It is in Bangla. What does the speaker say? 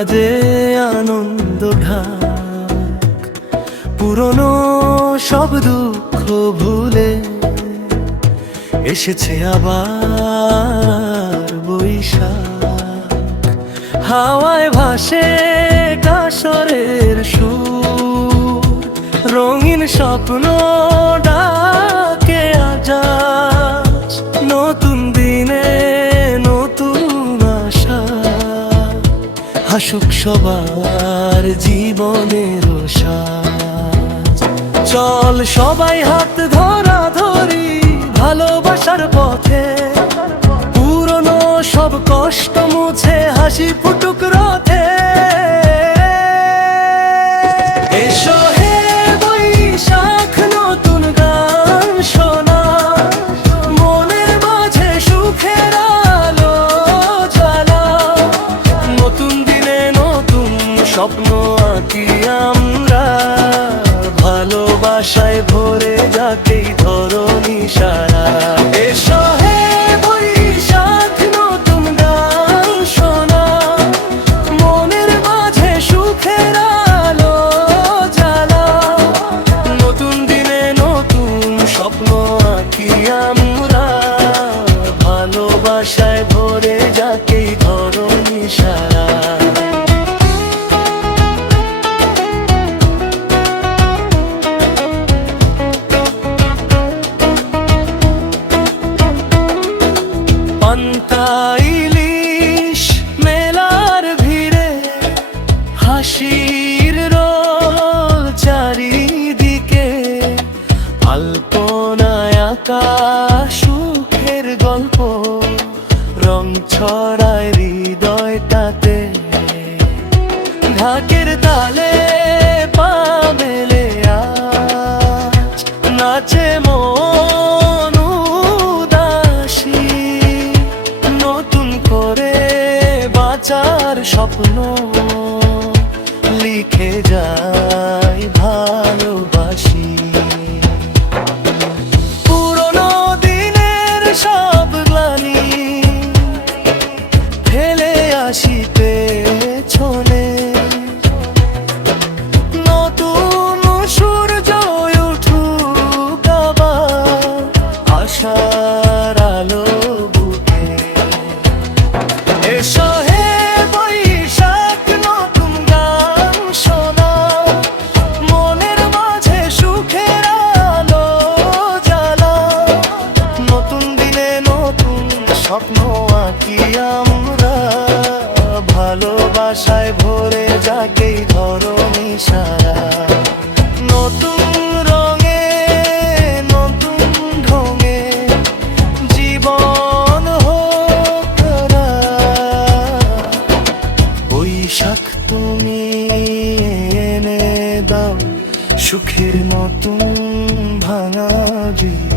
বাজে আনন্দ ঢাক, পুরনো সব দুঃখ ভুলে এসেছে আবার বৈশাখ। হাওয়ায় ভাসে কাসরের সুর, রঙিন স্বপ্ন ডাকে আজাদ। নতুন দিনে নতুন আশা, হাসুক সবার জীবনের সাজ। চল সবাই হাত ধরা ধরি ভালোবাসার পথে, পুরনো সব কষ্ট মুছে হাসি ফুটুক রথে। এসো হে বৈশাখ, নতুন গান শোনা, মনের মাঝে সুখের আলো জ্বালা। নতুন দিনে নতুন স্বপ্ন আঁকি আমরা, ভালোবাসায় ভরে যাক এই ধরণী সারা। এসো হে বৈশাখ, নতুন গান শোনা, মনের মাঝে সুখের আলো জ্বালা। নতুন দিনে নতুন স্বপ্ন আঁকি আমরা, ভালোবাসায় ভরে যাক এই ধরণী সারা। পান্তা ইলিশ মেলার ভিড়ে, হাসির রোল চারিদিকে। আলপনায় আঁকা সুখের গল্প, রং ছড়ায় হৃদয়টাতে। ঢাকের তালে পা মেলে আজ, নাচে মন উদাসী। নতুন করে বাঁচার স্বপ্ন লিখে যাই ভালোবাসি। পুরনো দিনের সব গ্লানি ফেলে আসি পেছনে। নতুন সূর্য উঠুক আবার, আশার আলো বুকে। এসো হে বৈশাখ, নতুন গান শোনা, মনের মাঝে সুখের আলো জ্বালা। নতুন দিনে নতুন স্বপ্ন আঁকি আমরা, ভালোবাসায় ভরে যাক এই ধরণী সারা। নতুন রঙে নতুন ঢঙে জীবন হোক তারা। বৈশাখ তুমি এনে দাও সুখের নতুন ভাঙা জীবন।